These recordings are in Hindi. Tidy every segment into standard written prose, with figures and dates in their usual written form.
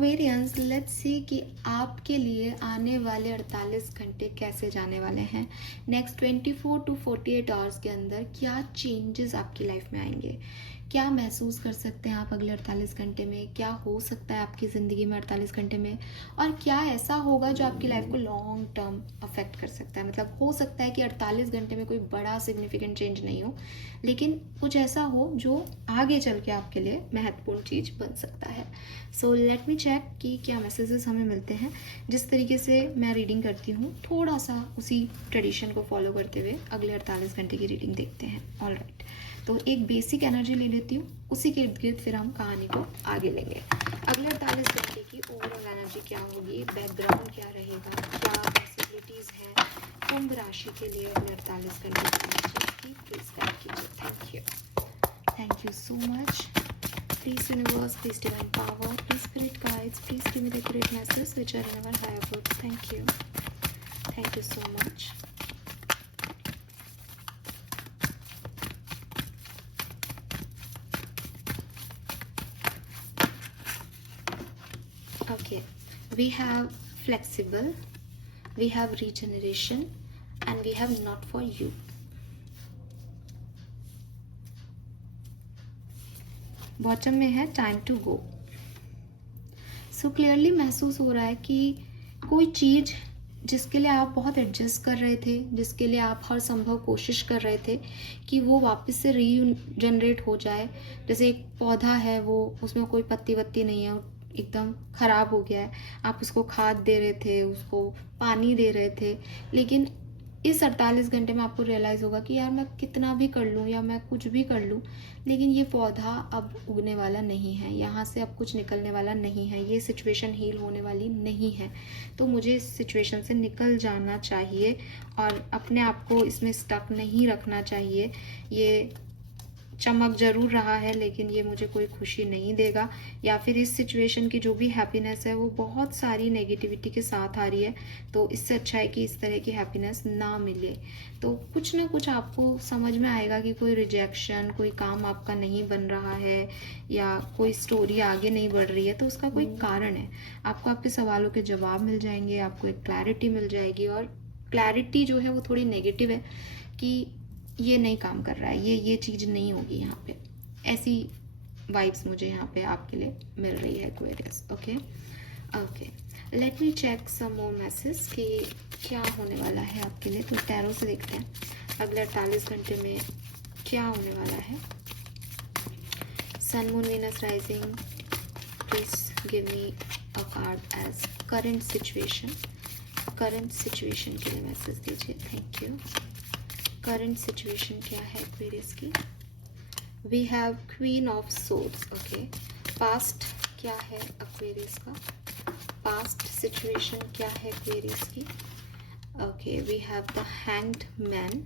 एक्वेरियंस, लेट्स सी कि आपके लिए आने वाले 48 घंटे कैसे जाने वाले हैं। नेक्स्ट 24 टू 48 आवर्स के अंदर क्या चेंजेस आपकी लाइफ में आएंगे, क्या महसूस कर सकते हैं आप अगले 48 घंटे में, क्या हो सकता है आपकी ज़िंदगी में 48 घंटे में, और क्या ऐसा होगा जो आपकी लाइफ को लॉन्ग टर्म अफेक्ट कर सकता है। मतलब हो सकता है कि 48 घंटे में कोई बड़ा सिग्निफिकेंट चेंज नहीं हो, लेकिन कुछ ऐसा हो जो आगे चल के आपके लिए महत्वपूर्ण चीज़ बन सकता है। सो लेट मी चेक कि क्या मैसेजेस हमें मिलते हैं। जिस तरीके से मैं रीडिंग करती हूँ, थोड़ा सा उसी ट्रेडिशन को फॉलो करते हुए अगले 48 घंटे की रीडिंग देखते हैं। ऑल राइट, तो एक बेसिक एनर्जी ले लेती हूँ, उसी के इर्द गिर्द फिर हम कहानी को आगे लेंगे। अगले 48 घंटे की ओवरऑल एनर्जी क्या होगी, बैकग्राउंड क्या रहेगा, क्या पॉसिबिलिटीज़ हैं कुंभ राशि के लिए अगले 48 घंटे की एनर्जी की, प्लीज़ गाइड कीजिए। Thank you so much. Please universe, please divine power, please spirit guides, please give me the accurate messages which are in our higher books. Thank you. Thank you so much. Okay, we have flexible, we have regeneration, and we have not for you. Bottom में है time to go. So clearly महसूस हो रहा है कि कोई चीज़ जिसके लिए आप बहुत एडजस्ट कर रहे थे, जिसके लिए आप हर संभव कोशिश कर रहे थे कि वो वापस से रीजनरेट हो जाए। जैसे एक पौधा है, वो उसमें कोई पत्ती वत्ती नहीं है, एकदम ख़राब हो गया है, आप उसको खाद दे रहे थे, उसको पानी दे रहे थे, लेकिन इस 48 घंटे में आपको रियलाइज़ होगा कि यार मैं कितना भी कर लूँ या मैं कुछ भी कर लूँ, लेकिन ये पौधा अब उगने वाला नहीं है, यहाँ से अब कुछ निकलने वाला नहीं है, ये सिचुएशन हील होने वाली नहीं है। तो मुझे इस सिचुएशन से निकल जाना चाहिए और अपने आप को इसमें स्टक नहीं रखना चाहिए। ये चमक ज़रूर रहा है, लेकिन ये मुझे कोई खुशी नहीं देगा, या फिर इस सिचुएशन की जो भी हैप्पीनेस है वो बहुत सारी नेगेटिविटी के साथ आ रही है। तो इससे अच्छा है कि इस तरह की हैप्पीनेस ना मिले। तो कुछ ना कुछ आपको समझ में आएगा कि कोई रिजेक्शन, कोई काम आपका नहीं बन रहा है या कोई स्टोरी आगे नहीं बढ़ रही है, तो उसका कोई कारण है। आपको आपके सवालों के जवाब मिल जाएंगे, आपको एक क्लैरिटी मिल जाएगी, और क्लैरिटी जो है वो थोड़ी नेगेटिव है कि ये नहीं काम कर रहा है, ये चीज़ नहीं होगी यहाँ पे। ऐसी वाइब्स मुझे यहाँ पे आपके लिए मिल रही है Aquarius. Okay, let me check some more message कि क्या होने वाला है आपके लिए। तो टैरो से देखते हैं अगले 48 घंटे में क्या होने वाला है। Sun, moon, Venus, rising, please give me a card as current situation. Current situation के लिए मैसेज दीजिए। Thank you. करंट सिचुएशन क्या है एक्वेरियस की। We have queen of swords. Okay, past क्या है एक्वेरियस का, पास्ट सिचुएशन क्या है एक्वेरियस की। Okay, we have the hanged man.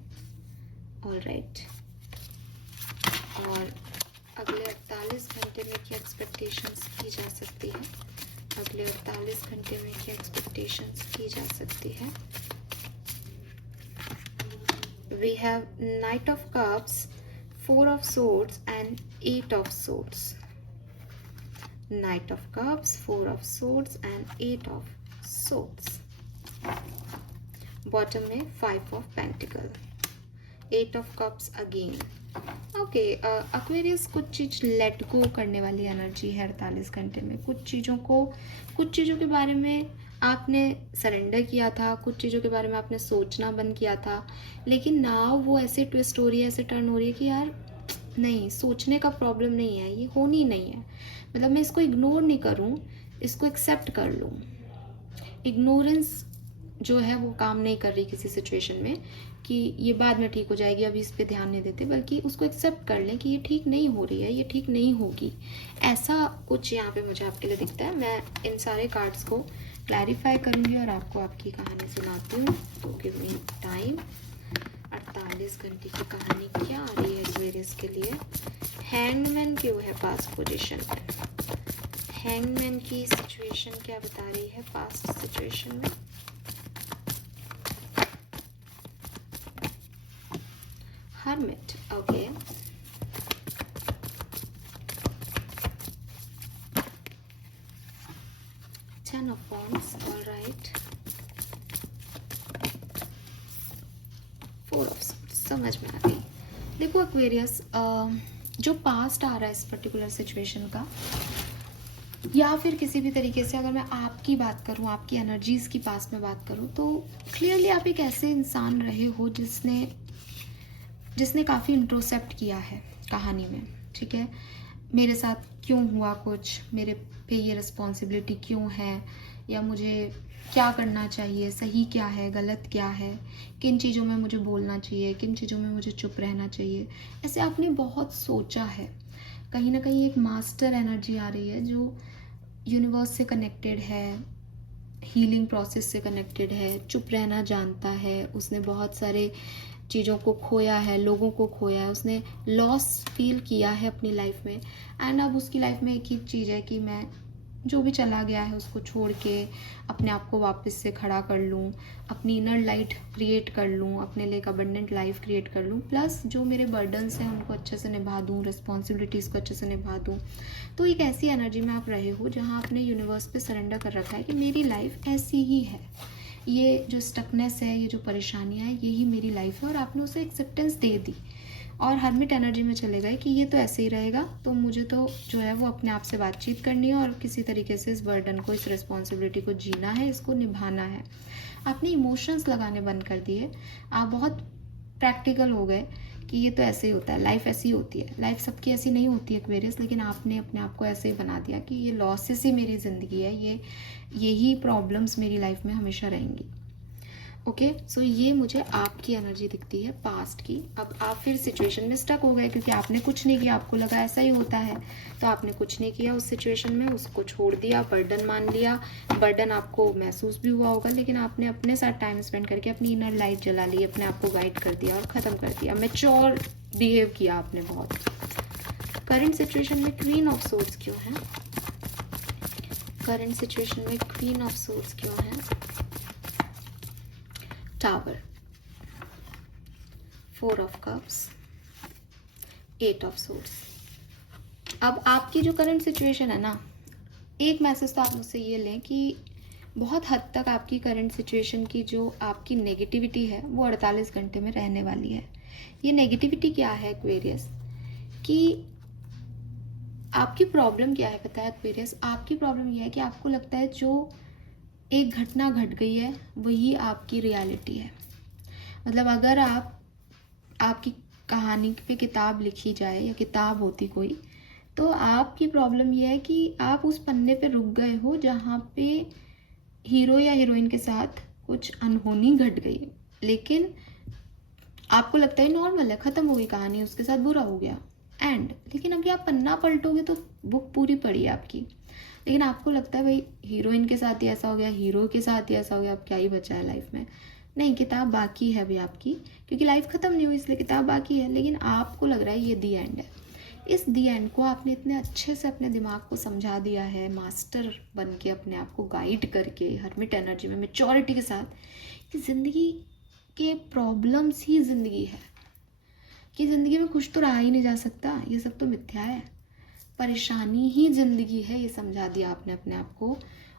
All right, और अगले 48 घंटे में क्या एक्सपेक्टेशंस की जा सकती है, अगले 48 घंटे में क्या एक्सपेक्टेशंस की जा सकती है। We have Knight of Cups, 4 of Swords and 8 of Swords. Knight of Cups, 4 of Swords and 8 of Swords. Bottom में 5 of Pentacle, 8 of Cups again. Okay, Aquarius कुछ चीज़ लेट गो करने वाली एनर्जी है 48 घंटे में। कुछ चीज़ों के बारे में आपने सरेंडर किया था, कुछ चीज़ों के बारे में आपने सोचना बंद किया था, लेकिन नाउ वो ऐसे ट्विस्ट हो रही है, ऐसे टर्न हो रही है कि यार नहीं, सोचने का प्रॉब्लम नहीं है, ये होनी नहीं है। मतलब मैं इसको इग्नोर नहीं करूँ, इसको एक्सेप्ट कर लूँ। इग्नोरेंस जो है वो काम नहीं कर रही किसी सिचुएशन में कि ये बाद में ठीक हो जाएगी, अभी इस पे ध्यान नहीं देते, बल्कि उसको एक्सेप्ट कर लें कि ये ठीक नहीं हो रही है, ये ठीक नहीं होगी। ऐसा कुछ यहाँ पे मुझे आपके लिए दिखता है। मैं इन सारे कार्ड्स को क्लैरिफाई करूँगी और आपको आपकी कहानी सुनाती हूँ। तो गिव मी टाइम। 48 घंटे की कहानी क्या आ रही है एक्वेरियस के लिए। हैंगमैन क्यों है पास्ट पोजीशन में, हैंगमैन की सिचुएशन क्या बता रही है पास्ट सिचुएशन में। Hermit, okay. 10 of Wands, all right. 4 of Swords, समझ में आ गई। देखो एक्वेरियस, जो पास्ट आ रहा है इस पर्टिकुलर सिचुएशन का, या फिर किसी भी तरीके से अगर मैं आपकी बात करूं, आपकी एनर्जीज़ की पास में बात करूं, तो क्लियरली आप एक ऐसे इंसान रहे हो जिसने काफ़ी इंट्रोस्पेक्ट किया है कहानी में, ठीक है। मेरे साथ क्यों हुआ कुछ, मेरे पे ये रिस्पॉन्सिबिलिटी क्यों है, या मुझे क्या करना चाहिए, सही क्या है, गलत क्या है, किन चीज़ों में मुझे बोलना चाहिए, किन चीज़ों में मुझे चुप रहना चाहिए, ऐसे आपने बहुत सोचा है। कहीं ना कहीं एक मास्टर एनर्जी आ रही है जो यूनिवर्स से कनेक्टेड है, हीलिंग प्रोसेस से कनेक्टेड है, चुप रहना जानता है, उसने बहुत सारे चीज़ों को खोया है, लोगों को खोया है, उसने लॉस फील किया है अपनी लाइफ में। एंड अब उसकी लाइफ में एक ही चीज़ है कि मैं जो भी चला गया है उसको छोड़ के अपने आप को वापस से खड़ा कर लूँ, अपनी इनर लाइट क्रिएट कर लूँ, अपने लिए एक अबंडेंट लाइफ क्रिएट कर लूँ, प्लस जो मेरे बर्डन्स हैं उनको अच्छे से निभा दूँ, रिस्पॉन्सिबिलिटीज़ को अच्छे से निभा दूँ। तो एक ऐसी एनर्जी में आप रहे हो जहाँ आपने यूनिवर्स पे सरेंडर कर रखा है कि मेरी लाइफ ऐसी ही है, ये जो स्टकनेस है, ये जो परेशानियाँ हैं, यही मेरी लाइफ है, और आपने उसे एक्सेप्टेंस दे दी और हर्मिट एनर्जी में चले गए कि ये तो ऐसे ही रहेगा, तो मुझे तो जो है वो अपने आप से बातचीत करनी है और किसी तरीके से इस बर्डन को, इस रिस्पॉन्सिबिलिटी को जीना है, इसको निभाना है। आपने इमोशंस लगाने बंद कर दिए, आप बहुत प्रैक्टिकल हो गए कि ये तो ऐसे ही होता है, लाइफ ऐसी होती है, लाइफ सबकी ऐसी नहीं होती है एक्वेरियस, लेकिन आपने अपने आप को ऐसे ही बना दिया कि ये लॉसेस ही मेरी ज़िंदगी है, यही प्रॉब्लम्स मेरी लाइफ में हमेशा रहेंगी। ओके, सो ये मुझे आपकी एनर्जी दिखती है पास्ट की। अब आप फिर सिचुएशन में स्टक हो गए क्योंकि आपने कुछ नहीं किया, आपको लगा ऐसा ही होता है, तो आपने कुछ नहीं किया उस सिचुएशन में, उसको छोड़ दिया, बर्डन मान लिया। बर्डन आपको महसूस भी हुआ होगा, लेकिन आपने अपने साथ टाइम स्पेंड करके अपनी इनर लाइट जला ली, अपने आप को गाइड कर दिया और ख़त्म कर दिया, मैच्योर बिहेव किया आपने बहुत। करंट सिचुएशन में क्वीन ऑफ सोर्ड्स क्यों है? करंट सिचुएशन में क्वीन ऑफ सोर्ड्स क्यों है? Tower, 4 of cups, 8 of swords. अब आपकी जो करंट सिचुएशन है ना, एक मैसेज तो आप मुझसे ये लें कि बहुत हद तक आपकी करंट सिचुएशन की जो आपकी नेगेटिविटी है वो 48 घंटे में रहने वाली है। ये नेगेटिविटी क्या है एक्वेरियस, कि आपकी प्रॉब्लम क्या है पता है एक्वेरियस? आपकी प्रॉब्लम यह है कि आपको लगता है जो एक घटना घट गई है वही आपकी रियलिटी है। मतलब अगर आपकी कहानी पे किताब लिखी जाए या किताब होती कोई, तो आपकी प्रॉब्लम यह है कि आप उस पन्ने पे रुक गए हो जहाँ पे हीरो या हीरोइन के साथ कुछ अनहोनी घट गई, लेकिन आपको लगता है नॉर्मल है, ख़त्म हो गई कहानी, उसके साथ बुरा हो गया एंड। लेकिन अभी आप पन्ना पलटोगे तो बुक पूरी पड़ी है आपकी, लेकिन आपको लगता है भाई हीरोइन के साथ ही ऐसा हो गया, हीरो के साथ ही ऐसा हो गया, अब क्या ही बचा है लाइफ में। नहीं, किताब बाकी है अभी आपकी, क्योंकि लाइफ ख़त्म नहीं हुई इसलिए किताब बाकी है, लेकिन आपको लग रहा है ये दी एंड है। इस दी एंड को आपने इतने अच्छे से अपने दिमाग को समझा दिया है, मास्टर बन के अपने आप को गाइड करके हर्मिट एनर्जी में मैच्योरिटी के साथ, कि ज़िंदगी के प्रॉब्लम्स ही ज़िंदगी है, कि ज़िंदगी में कुछ तो रहा ही नहीं जा सकता, ये सब तो मिथ्या है, परेशानी ही ज़िंदगी है, ये समझा दिया आपने अपने आप को।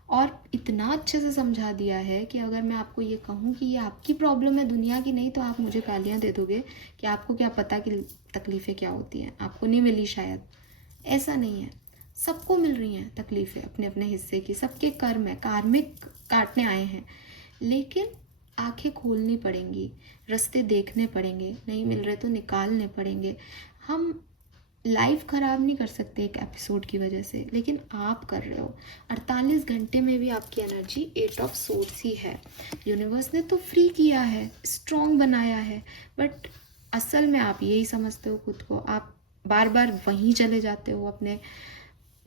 और इतना अच्छे से समझा दिया है कि अगर मैं आपको ये कहूँ कि ये आपकी प्रॉब्लम है, दुनिया की नहीं, तो आप मुझे गालियाँ दे दोगे कि आपको क्या पता कि तकलीफ़ें क्या होती हैं, आपको नहीं मिली शायद। ऐसा नहीं है, सबको मिल रही हैं तकलीफ़ें अपने अपने हिस्से की, सबके कर्म है, कार्मिक काटने आए हैं, लेकिन आंखें खोलनी पड़ेंगी, रास्ते देखने पड़ेंगे, नहीं मिल रहे तो निकालने पड़ेंगे। हम लाइफ ख़राब नहीं कर सकते एक एपिसोड की वजह से, लेकिन आप कर रहे हो। 48 घंटे में भी आपकी एनर्जी 8 ऑफ सोर्ड्स ही है। यूनिवर्स ने तो फ्री किया है, स्ट्रॉन्ग बनाया है, बट असल में आप यही समझते हो खुद को, आप बार बार वहीं चले जाते हो अपने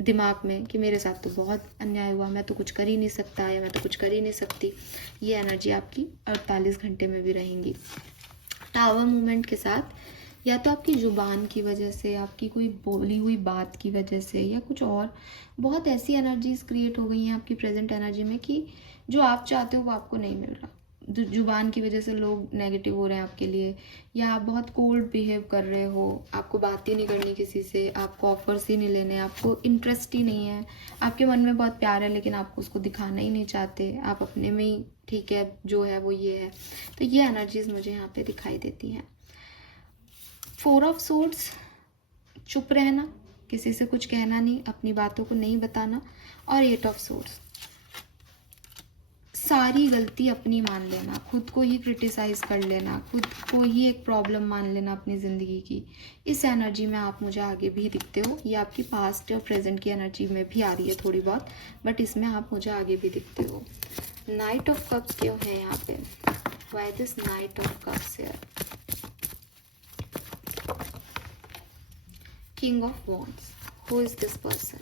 दिमाग में कि मेरे साथ तो बहुत अन्याय हुआ, मैं तो कुछ कर ही नहीं सकता या मैं तो कुछ कर ही नहीं सकती। ये एनर्जी आपकी 48 घंटे में भी रहेंगी। टावर मूवमेंट के साथ या तो आपकी ज़ुबान की वजह से, आपकी कोई बोली हुई बात की वजह से, या कुछ और बहुत ऐसी एनर्जीज क्रिएट हो गई हैं आपकी प्रेजेंट एनर्जी में कि जो आप चाहते हो वो आपको नहीं मिल रहा। जुबान की वजह से लोग नेगेटिव हो रहे हैं आपके लिए, या आप बहुत कोल्ड बिहेव कर रहे हो, आपको बात ही नहीं करनी किसी से, आपको ऑफर्स ही नहीं लेने, आपको इंटरेस्ट ही नहीं है, आपके मन में बहुत प्यार है लेकिन आपको उसको दिखाना ही नहीं चाहते, आप अपने में ही ठीक है जो है वो ये है। तो ये एनर्जीज मुझे यहाँ पे दिखाई देती हैं। 4 ऑफ सोर्ड्स, चुप रहना, किसी से कुछ कहना नहीं, अपनी बातों को नहीं बताना। और 8 ऑफ सोर्ड्स, सारी गलती अपनी मान लेना, खुद को ही क्रिटिसाइज कर लेना, खुद को ही एक प्रॉब्लम मान लेना अपनी ज़िंदगी की। इस एनर्जी में आप मुझे आगे भी दिखते हो। ये आपकी पास्ट और प्रेजेंट की एनर्जी में भी आ रही है थोड़ी बहुत, बट इसमें आप मुझे आगे भी दिखते हो। नाइट ऑफ कप्स क्यों है यहाँ पे? Why this knight of cups here? King of wands, who is this person?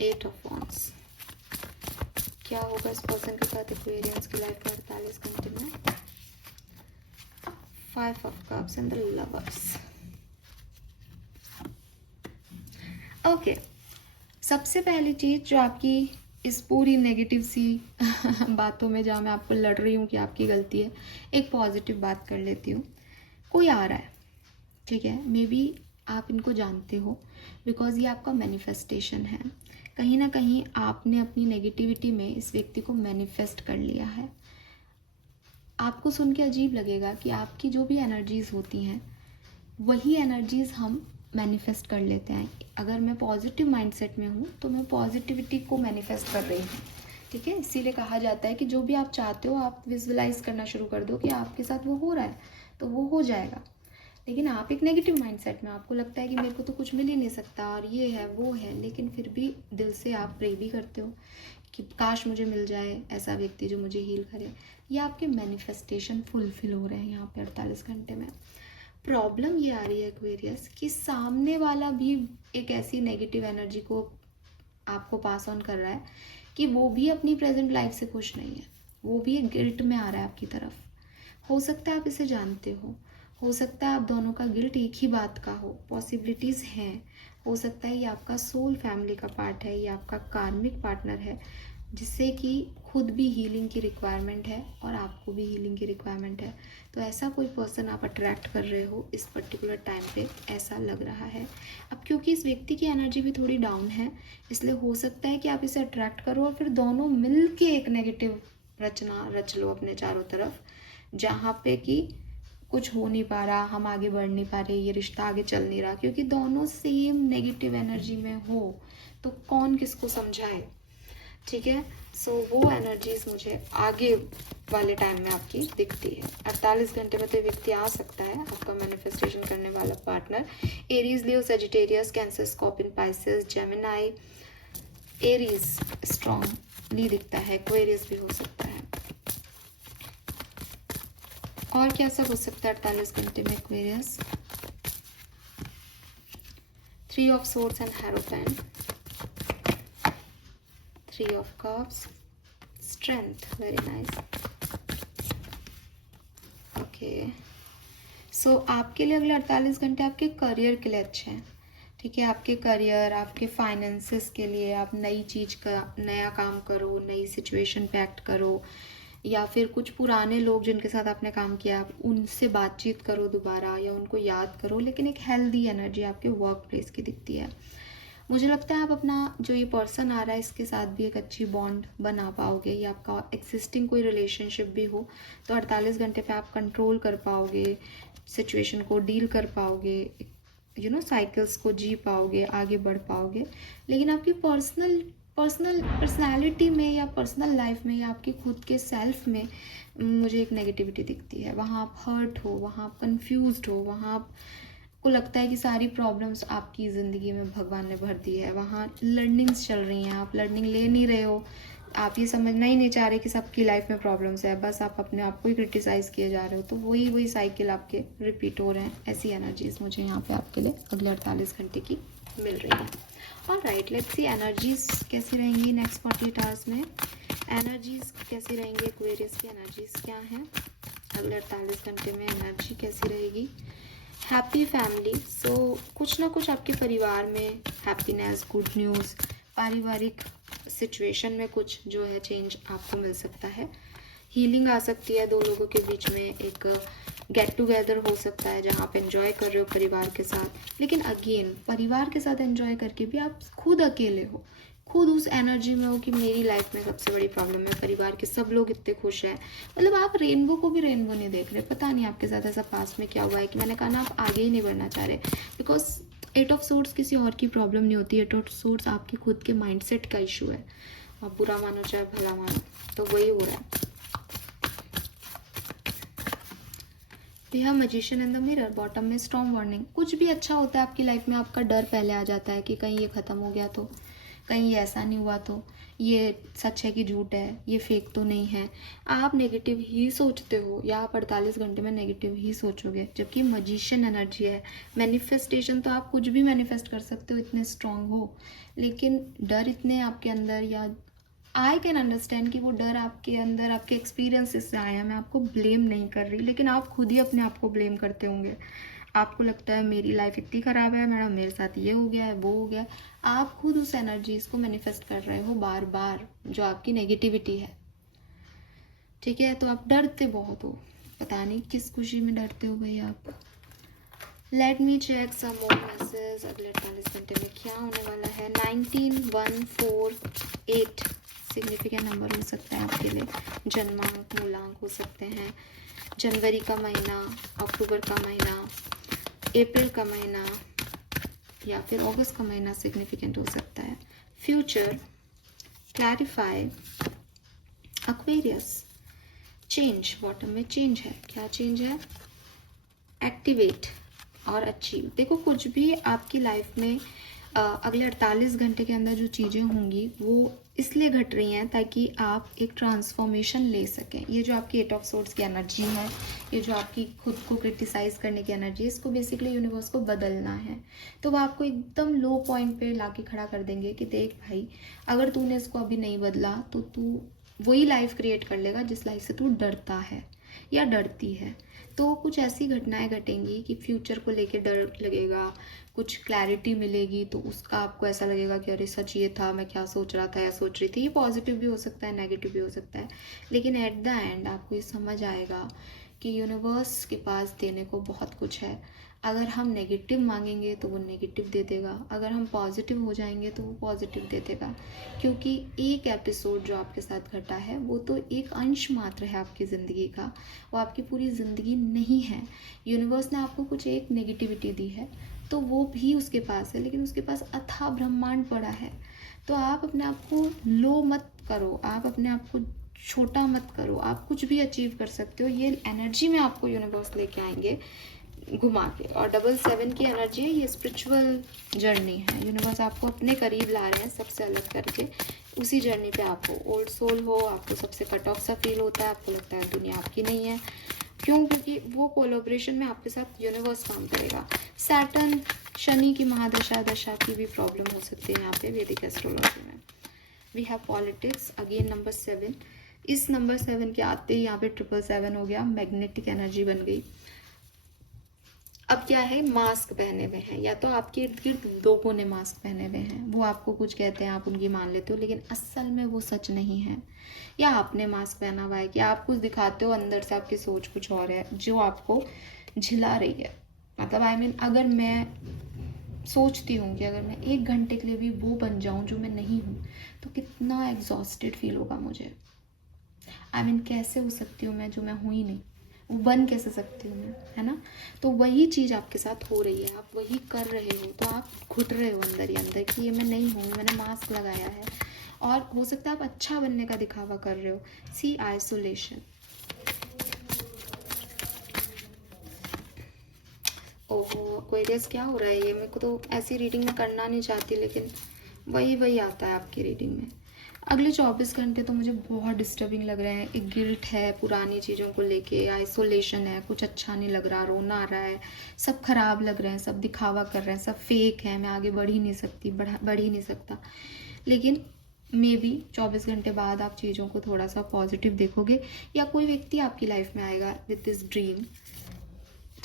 Eight of wands, क्या होगा इस पर्सन के साथ एक्वेरियंस की लाइफ में 48 घंटे में? 5 of cups and the lovers. Okay, सबसे पहली चीज जो आपकी इस पूरी नेगेटिव सी बातों में जहाँ मैं आपको लड़ रही हूँ कि आपकी गलती है, एक पॉजिटिव बात कर लेती हूँ। कोई आ रहा है, ठीक है, मे बी आप इनको जानते हो, बिकॉज ये आपका मैनिफेस्टेशन है। कहीं ना कहीं आपने अपनी नेगेटिविटी में इस व्यक्ति को मैनिफेस्ट कर लिया है। आपको सुन के अजीब लगेगा कि आपकी जो भी एनर्जीज होती हैं वही एनर्जीज हम मैनिफेस्ट कर लेते हैं। अगर मैं पॉजिटिव माइंडसेट में हूँ तो मैं पॉजिटिविटी को मैनिफेस्ट कर रही हूँ, ठीक है। इसीलिए कहा जाता है कि जो भी आप चाहते हो आप विजुअलाइज करना शुरू कर दो कि आपके साथ वो हो रहा है तो वो हो जाएगा। लेकिन आप एक नेगेटिव माइंडसेट में, आपको लगता है कि मेरे को तो कुछ मिल ही नहीं सकता और ये है वो है, लेकिन फिर भी दिल से आप प्रे भी करते हो कि काश मुझे मिल जाए ऐसा व्यक्ति जो मुझे हील करे। ये आपके मैनिफेस्टेशन फुलफिल हो रहे हैं यहाँ पे 48 घंटे में। प्रॉब्लम ये आ रही है एक्वेरियस कि सामने वाला भी एक ऐसी नेगेटिव एनर्जी को आपको पास ऑन कर रहा है कि वो भी अपनी प्रेजेंट लाइफ से खुश नहीं है, वो भी एक गिल्ट में आ रहा है आपकी तरफ। हो सकता है आप इसे जानते हो सकता है आप दोनों का गिल्ट एक ही बात का हो, पॉसिबिलिटीज़ हैं। हो सकता है ये आपका सोल फैमिली का पार्ट है, ये आपका कार्मिक पार्टनर है जिससे कि खुद भी हीलिंग की रिक्वायरमेंट है और आपको भी हीलिंग की रिक्वायरमेंट है। तो ऐसा कोई पर्सन आप अट्रैक्ट कर रहे हो इस पर्टिकुलर टाइम पे, ऐसा लग रहा है। अब क्योंकि इस व्यक्ति की एनर्जी भी थोड़ी डाउन है, इसलिए हो सकता है कि आप इसे अट्रैक्ट करो और फिर दोनों मिल के एक नेगेटिव रचना रच लो अपने चारों तरफ, जहाँ पे कि कुछ हो नहीं पा रहा, हम आगे बढ़ नहीं पा रहे, ये रिश्ता आगे चल नहीं रहा, क्योंकि दोनों सेम नेगेटिव एनर्जी में हो तो कौन किसको समझाए, ठीक है। सो वो एनर्जीज मुझे आगे वाले टाइम में आपकी दिखती है। 48 घंटे में तो व्यक्ति आ सकता है, आपका मैनिफेस्टेशन करने वाला partner. Aries, Leo, Sagittarius, Cancer, Scorpion, Pisces, Gemini. Aries strongly दिखता है, एक्वेरियस भी हो सकता है। और क्या सब हो सकता है 48 घंटे में Aquarius? 3 of swords and hierophant, 3 of cups, strength, very nice. Okay, so आपके लिए अगले 48 घंटे आपके करियर के लिए अच्छे हैं, ठीक है। आपके करियर, आपके फाइनेंसेस के लिए आप नई चीज़ का नया काम करो, नई सिचुएशन पे एक्ट करो, या फिर कुछ पुराने लोग जिनके साथ आपने काम किया आप उनसे बातचीत करो दोबारा या उनको याद करो, लेकिन एक हेल्दी एनर्जी आपके वर्क प्लेस की दिखती है। मुझे लगता है आप अपना जो ये पर्सन आ रहा है इसके साथ भी एक अच्छी बॉन्ड बना पाओगे, या आपका एक्सिस्टिंग कोई रिलेशनशिप भी हो तो 48 घंटे पे आप कंट्रोल कर पाओगे, सिचुएशन को डील कर पाओगे, साइकिल्स को जी पाओगे, आगे बढ़ पाओगे। लेकिन आपकी पर्सनैलिटी में या पर्सनल लाइफ में या आपकी खुद के सेल्फ में मुझे एक नेगेटिविटी दिखती है। वहाँ आप हर्ट हो, वहाँ आप कंफ्यूज्ड हो, वहाँ आपको लगता है कि सारी प्रॉब्लम्स आपकी ज़िंदगी में भगवान ने भर दी है। वहाँ लर्निंग्स चल रही हैं, आप लर्निंग ले नहीं रहे हो, आप ये समझना ही नहीं चाह रहे कि सबकी लाइफ में प्रॉब्लम्स है, बस आप अपने आप को ही क्रिटिसाइज़ किए जा रहे हो। तो वही साइकिल आपके रिपीट हो रहे हैं। ऐसी एनर्जीज मुझे यहाँ पे आपके लिए अगले 48 घंटे की मिल रही है। और राइट, लेट्स सी एनर्जीज कैसी रहेंगी नेक्स्ट 48 आवर्स में। एनर्जीज कैसी रहेंगी, एक्वेरियस की एनर्जीज क्या हैं अगले 48 घंटे में, एनर्जी कैसी रहेगी। हैप्पी फैमिली, सो कुछ ना कुछ आपके परिवार में हैप्पीनेस, गुड न्यूज़, पारिवारिक सिचुएशन में कुछ जो है चेंज आपको मिल सकता है। हीलिंग आ सकती है, दो लोगों के बीच में एक गेट टुगेदर हो सकता है जहाँ आप एंजॉय कर रहे हो परिवार के साथ। लेकिन अगेन परिवार के साथ एंजॉय करके भी आप खुद अकेले हो, खुद उस एनर्जी में हो कि मेरी लाइफ में सबसे बड़ी प्रॉब्लम है, परिवार के सब लोग इतने खुश हैं। मतलब आप रेनबो को भी रेनबो नहीं देख रहे। पता नहीं आपके साथ ऐसा पास में क्या हुआ है कि मैंने कहा ना आप आगे ही नहीं बढ़ना चाह रहे। बिकॉज 8 ऑफ सोर्ड्स किसी और की प्रॉब्लम नहीं होती। 8 ऑफ सोर्ड्स आपके खुद के माइंडसेट का इशू है। आप बुरा मानो चाहे भला मानो, तो वही हो रहा है। यह magician in the mirror, bottom में स्ट्रॉन्ग वार्निंग। कुछ भी अच्छा होता है आपकी लाइफ में, आपका डर पहले आ जाता है कि कहीं ये ख़त्म हो गया तो, कहीं ये ऐसा नहीं हुआ तो, ये सच है कि झूठ है, ये फेक तो नहीं है। आप नेगेटिव ही सोचते हो या आप 48 घंटे में नेगेटिव ही सोचोगे, जबकि मजिशियन एनर्जी है। मैनिफेस्टेशन तो आप कुछ भी मैनिफेस्ट कर सकते हो, इतने स्ट्रांग हो, लेकिन डर इतने आपके अंदर, या आई कैन अंडरस्टैंड कि वो डर आपके अंदर आपके एक्सपीरियंसेस से आया। मैं आपको ब्लेम नहीं कर रही, लेकिन आप खुद ही अपने आप को ब्लेम करते होंगे। आपको लगता है मेरी लाइफ इतनी ख़राब है मैडम, मेरे साथ ये हो गया है, वो हो गया है। आप खुद उस एनर्जीज को मैनिफेस्ट कर रहे हो बार बार, जो आपकी नेगेटिविटी है। ठीक है, तो आप डरते बहुत हो, पता नहीं किस खुशी में डरते हो भाई आप। Late me check some more message. अगले 48 घंटे में क्या होने वाला है। 19, 1, 4, 8 सिग्निफिकेंट नंबर हो सकता है आपके लिए। जन्मांक, मूलांक हो सकते हैं। जनवरी का महीना, अक्टूबर का महीना, अप्रैल का महीना या फिर अगस्त का महीना सिग्निफिकेंट हो सकता है। Future, clarify, Aquarius, change, bottom में चेंज है। क्या चेंज है? एक्टिवेट और अचीव। देखो कुछ भी आपकी लाइफ में अगले 48 घंटे के अंदर जो चीज़ें होंगी वो इसलिए घट रही हैं ताकि आप एक ट्रांसफॉर्मेशन ले सकें। ये जो आपकी 8 ऑफ सोर्ड्स की एनर्जी है, ये जो आपकी खुद को क्रिटिसाइज़ करने की एनर्जी है, इसको बेसिकली यूनिवर्स को बदलना है। तो वो आपको एकदम लो पॉइंट पे लाके खड़ा कर देंगे कि देख भाई, अगर तूने इसको अभी नहीं बदला तो तू वही लाइफ क्रिएट कर लेगा जिस लाइफ से तू डरता है या डरती है। तो कुछ ऐसी घटनाएं घटेंगी कि फ्यूचर को लेके डर लगेगा, कुछ क्लैरिटी मिलेगी, तो उसका आपको ऐसा लगेगा कि अरे सच ये था, मैं क्या सोच रहा था या सोच रही थी। ये पॉजिटिव भी हो सकता है, नेगेटिव भी हो सकता है, लेकिन एट द एंड आपको ये समझ आएगा कि यूनिवर्स के पास देने को बहुत कुछ है। अगर हम नेगेटिव मांगेंगे तो वो नेगेटिव दे देगा, अगर हम पॉजिटिव हो जाएंगे तो वो पॉजिटिव दे देगा। क्योंकि एक एपिसोड जो आपके साथ घटा है वो तो एक अंश मात्र है आपकी ज़िंदगी का, वो आपकी पूरी ज़िंदगी नहीं है। यूनिवर्स ने आपको कुछ एक नेगेटिविटी दी है तो वो भी उसके पास है, लेकिन उसके पास अथाह ब्रह्मांड पड़ा है। तो आप अपने आप को लो मत करो, आप अपने आप को छोटा मत करो, आप कुछ भी अचीव कर सकते हो। ये एनर्जी में आपको यूनिवर्स लेके आएंगे घुमा के। और 7 की एनर्जी है, ये स्पिरिचुअल जर्नी है। यूनिवर्स आपको अपने करीब ला रहे हैं सबसे अलग करके। उसी जर्नी पे आप हो, ओल्ड सोल हो, आपको सबसे कट ऑफ सा फील होता है, आपको लगता है दुनिया आपकी नहीं है। क्यों? क्योंकि वो कोलैबोरेशन में आपके साथ यूनिवर्स काम करेगा। सैटर्न, शनि की महादशा दशा की भी प्रॉब्लम हो सकती है यहाँ पे वैदिक एस्ट्रोलॉजी में। We have politics, again number 7। इस नंबर 7 के आते ही यहाँ पे 777 हो गया, मैग्नेटिक एनर्जी बन गई। अब क्या है, मास्क पहने हुए हैं, या तो आपके इर्द गिर्द लोगों ने मास्क पहने हुए हैं, वो आपको कुछ कहते हैं, आप उनकी मान लेते हो, लेकिन असल में वो सच नहीं है। या आपने मास्क पहना हुआ है कि आप कुछ दिखाते हो, अंदर से आपकी सोच कुछ और है जो आपको झिला रही है। मतलब आई मीन अगर मैं सोचती हूँ कि अगर मैं 1 घंटे के लिए भी वो बन जाऊँ जो मैं नहीं हूँ, तो कितना एग्जॉस्टेड फील होगा मुझे। आई मीन कैसे हो सकती हूँ मैं जो मैं हूँ ही नहीं, वो बन कैसे सकती हूँ मैं, है ना। तो वही चीज़ आपके साथ हो रही है, आप वही कर रहे हो, तो आप घुट रहे हो अंदर ही अंदर कि ये मैं नहीं हूँ, मैंने मास्क लगाया है। और हो सकता है आप अच्छा बनने का दिखावा कर रहे हो। सी आइसोलेशन। ओहो एक्वेरियस, क्या हो रहा है ये? मेरे को तो ऐसी रीडिंग में करना नहीं चाहती, लेकिन वही आता है आपकी रीडिंग में। अगले 24 घंटे तो मुझे बहुत डिस्टर्बिंग लग रहे हैं। एक गिल्ट है पुरानी चीज़ों को लेके, आइसोलेशन है, कुछ अच्छा नहीं लग रहा, रोना आ रहा है, सब खराब लग रहे हैं, सब दिखावा कर रहे हैं, सब फेक है, मैं आगे बढ़ ही नहीं सकती, बढ़ ही नहीं सकता। लेकिन मे बी 24 घंटे बाद आप चीज़ों को थोड़ा सा पॉजिटिव देखोगे, या कोई व्यक्ति आपकी लाइफ में आएगा विद दिस ड्रीम।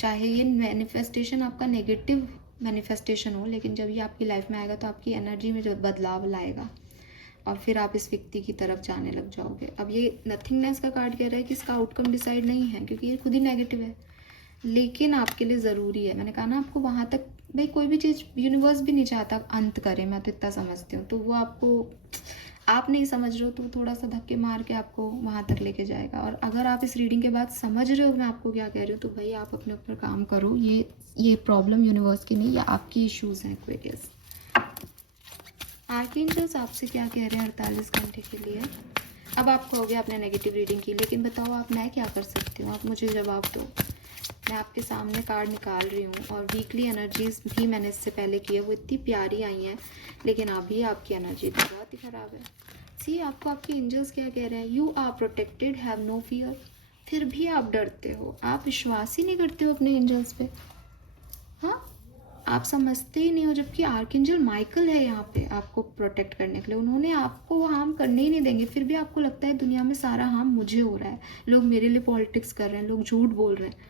चाहे ये मैनिफेस्टेशन आपका नेगेटिव मैनिफेस्टेशन हो, लेकिन जब ये आपकी लाइफ में आएगा तो आपकी एनर्जी में जो बदलाव लाएगा और फिर आप इस व्यक्ति की तरफ जाने लग जाओगे। अब ये नथिंगनेस का कार्ड कह रहा है कि इसका आउटकम डिसाइड नहीं है, क्योंकि ये खुद ही नेगेटिव है, लेकिन आपके लिए ज़रूरी है। मैंने कहा ना आपको वहाँ तक, भाई कोई भी चीज़ यूनिवर्स भी नहीं चाहता अंत करे, मैं तो इतना समझती हूँ। तो वो आपको, आप नहीं समझ रहे हो तो थोड़ा सा धक्के मार के आपको वहाँ तक लेके जाएगा। और अगर आप इस रीडिंग के बाद समझ रहे हो मैं आपको क्या कह रही हूँ, तो भाई आप अपने ऊपर काम करो। ये प्रॉब्लम यूनिवर्स की नहीं, या आपकी इश्यूज़ हैं एक्वेरियस। आर्कएंजल्स आपसे क्या कह रहे हैं 48 घंटे के लिए। अब आप कहोगे आपने नेगेटिव रीडिंग की, लेकिन बताओ आप, मैं क्या कर सकती हूँ, आप मुझे जवाब दो। मैं आपके सामने कार्ड निकाल रही हूँ और वीकली एनर्जीज भी मैंने इससे पहले की है, वो इतनी प्यारी आई हैं, लेकिन अभी आपकी एनर्जी तो बहुत ही ख़राब है। सी आपको आपके एंजल्स क्या कह रहे हैं, you are protected, have no fear. फिर भी आप डरते हो, आप विश्वास ही नहीं करते हो अपने एंजल्स पे। हाँ, आप समझते ही नहीं हो, जबकि आर्कएंजल माइकल है यहाँ पे आपको प्रोटेक्ट करने के लिए। उन्होंने आपको हार्म करने ही नहीं देंगे, फिर भी आपको लगता है दुनिया में सारा हार्म मुझे हो रहा है, लोग मेरे लिए पॉलिटिक्स कर रहे हैं, लोग झूठ बोल रहे हैं,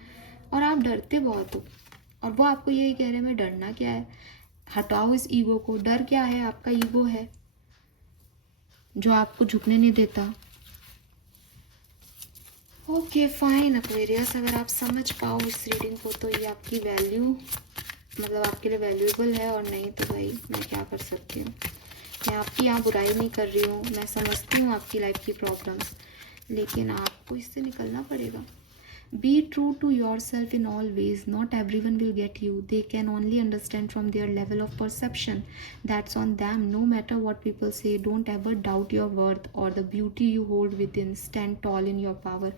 और आप डरते बहुत हो। और वो आपको यही कह रहे हैं मैं डरना क्या है, हटाओ इस ईगो को। डर क्या है, आपका ईगो है जो आपको झुकने नहीं देता। ओके फाइन एक्वेरियस, अगर आप समझ पाओ इस रीडिंग को तो ये आपकी वैल्यू, मतलब आपके लिए वैल्यूएबल है, और नहीं तो भाई मैं क्या कर सकती हूँ। मैं आपकी यहाँ बुराई नहीं कर रही हूँ, मैं समझती हूँ आपकी लाइफ की प्रॉब्लम्स, लेकिन आपको इससे निकलना पड़ेगा। Be true to yourself in all ways. Not everyone will get you. They can only understand from their level of perception. That's on them. No matter what people say, don't ever doubt your worth or the beauty you hold within. Stand tall in your power.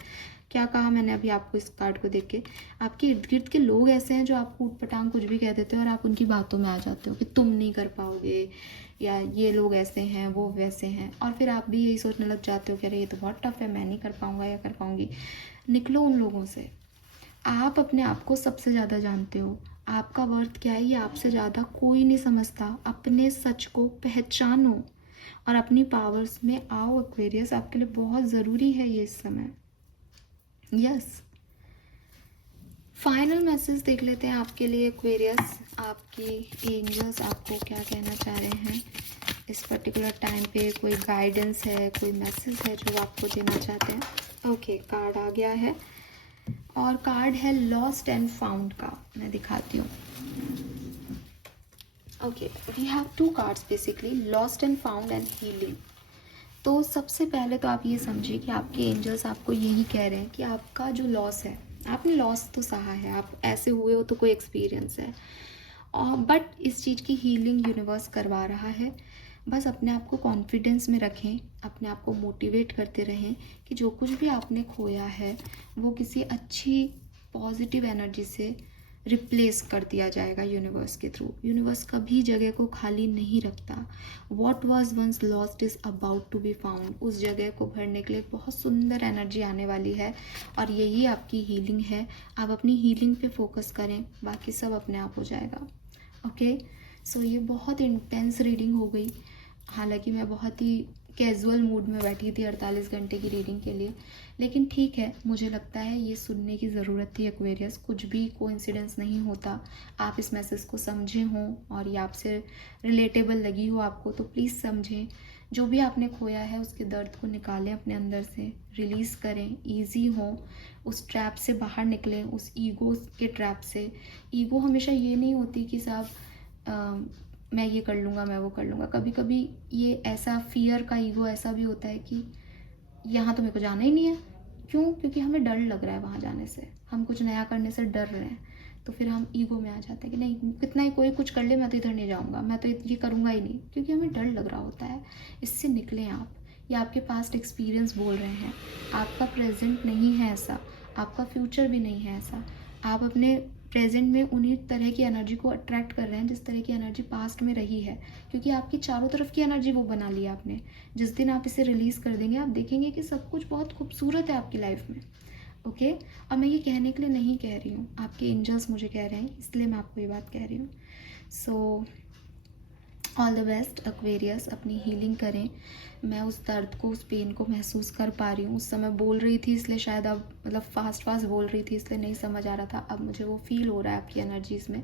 क्या कहा मैंने अभी आपको इस कार्ड को देख के, आपके इर्द गिर्द के लोग ऐसे हैं जो आपको उटपटांग कुछ भी कह देते हो और आप उनकी बातों में आ जाते हो कि तुम नहीं कर पाओगे, या ये लोग ऐसे हैं वो वैसे हैं, और फिर आप भी यही सोचने लग जाते हो कि अरे ये तो बहुत टफ है, मैं नहीं कर पाऊँगा या कर पाऊँगी। निकलो उन लोगों से। आप अपने आप को सबसे ज़्यादा जानते हो, आपका वर्थ क्या है ये आपसे ज़्यादा कोई नहीं समझता। अपने सच को पहचानो और अपनी पावर्स में आओ एक्वेरियस, आपके लिए बहुत ज़रूरी है ये इस समय। यस, फाइनल मैसेज देख लेते हैं आपके लिए एक्वेरियस। आपकी एंजल्स आपको क्या कहना चाह रहे हैं इस पर्टिकुलर टाइम पे, कोई गाइडेंस है, कोई मैसेज है जो आपको देना चाहते हैं। ओके, कार्ड आ गया है और कार्ड है लॉस्ट एंड फाउंड का, मैं दिखाती हूँ। Okay, we have two cards basically, lost and found and healing. तो सबसे पहले तो आप ये समझिए कि आपके एंजल्स आपको यही कह रहे हैं कि आपका जो लॉस है, आपने लॉस तो सहा है, आप ऐसे हुए हो तो कोई एक्सपीरियंस है, और बट इस चीज़ की हीलिंग यूनिवर्स करवा रहा है। बस अपने आप को कॉन्फिडेंस में रखें, अपने आप को मोटिवेट करते रहें कि जो कुछ भी आपने खोया है वो किसी अच्छी पॉजिटिव एनर्जी से रिप्लेस कर दिया जाएगा यूनिवर्स के थ्रू। यूनिवर्स कभी जगह को खाली नहीं रखता। What was once lost is about to be found. उस जगह को भरने के लिए बहुत सुंदर एनर्जी आने वाली है, और यही आपकी हीलिंग है। आप अपनी हीलिंग पे फोकस करें, बाकी सब अपने आप हो जाएगा। ओके, सो ये बहुत इंटेंस रीडिंग हो गई। हालांकि मैं बहुत ही कैजुअल मूड में बैठी थी 48 घंटे की रीडिंग के लिए, लेकिन ठीक है, मुझे लगता है ये सुनने की ज़रूरत थी एक्वेरियस। कुछ भी कोइंसिडेंस नहीं होता। आप इस मैसेज को समझे हों और ये आपसे रिलेटेबल लगी हो आपको, तो प्लीज़ समझें। जो भी आपने खोया है उसके दर्द को निकालें अपने अंदर से, रिलीज़ करें, ईजी हो, उस ट्रैप से बाहर निकलें, उस ईगो के ट्रैप से। ईगो हमेशा ये नहीं होती कि साहब मैं ये कर लूँगा, मैं वो कर लूँगा। कभी कभी ये ऐसा फियर का ईगो ऐसा भी होता है कि यहाँ तो मेरे को जाना ही नहीं है। क्यों? क्योंकि हमें डर लग रहा है वहाँ जाने से, हम कुछ नया करने से डर रहे हैं, तो फिर हम ईगो में आ जाते हैं कि नहीं, कितना ही कोई कुछ कर ले मैं तो इधर नहीं जाऊँगा, मैं तो ये करूँगा ही नहीं, क्योंकि हमें डर लग रहा होता है। इससे निकलें आप। ये आपके पास्ट एक्सपीरियंस बोल रहे हैं। आपका प्रेजेंट नहीं है ऐसा, आपका फ्यूचर भी नहीं है ऐसा। आप अपने प्रेजेंट में उन्हीं तरह की एनर्जी को अट्रैक्ट कर रहे हैं जिस तरह की एनर्जी पास्ट में रही है, क्योंकि आपकी चारों तरफ की एनर्जी वो बना ली आपने। जिस दिन आप इसे रिलीज़ कर देंगे, आप देखेंगे कि सब कुछ बहुत खूबसूरत है आपकी लाइफ में। ओके, और मैं ये कहने के लिए नहीं कह रही हूँ, आपके एंजल्स मुझे कह रहे हैं, इसलिए मैं आपको ये बात कह रही हूँ। So all the best Aquarius, अपनी हीलिंग करें। मैं उस दर्द को, उस पेन को महसूस कर पा रही हूँ। उस समय बोल रही थी इसलिए शायद, अब मतलब फास्ट बोल रही थी इसलिए नहीं समझ आ रहा था, अब मुझे वो फील हो रहा है आपकी एनर्जीज़ में।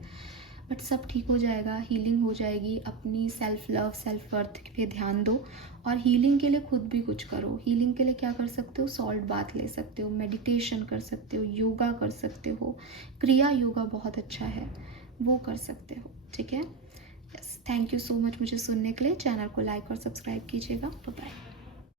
बट सब ठीक हो जाएगा, हीलिंग हो जाएगी। अपनी सेल्फ लव, सेल्फ वर्थ पे ध्यान दो और हीलिंग के लिए खुद भी कुछ करो। हीलिंग के लिए क्या कर सकते हो? सॉल्ट बाथ ले सकते हो, मेडिटेशन कर सकते हो, योगा कर सकते हो। क्रिया योगा बहुत अच्छा है, वो कर सकते हो। ठीक है, yes, thank you so much मुझे सुनने के लिए। चैनल को लाइक और सब्सक्राइब कीजिएगा। Bye bye.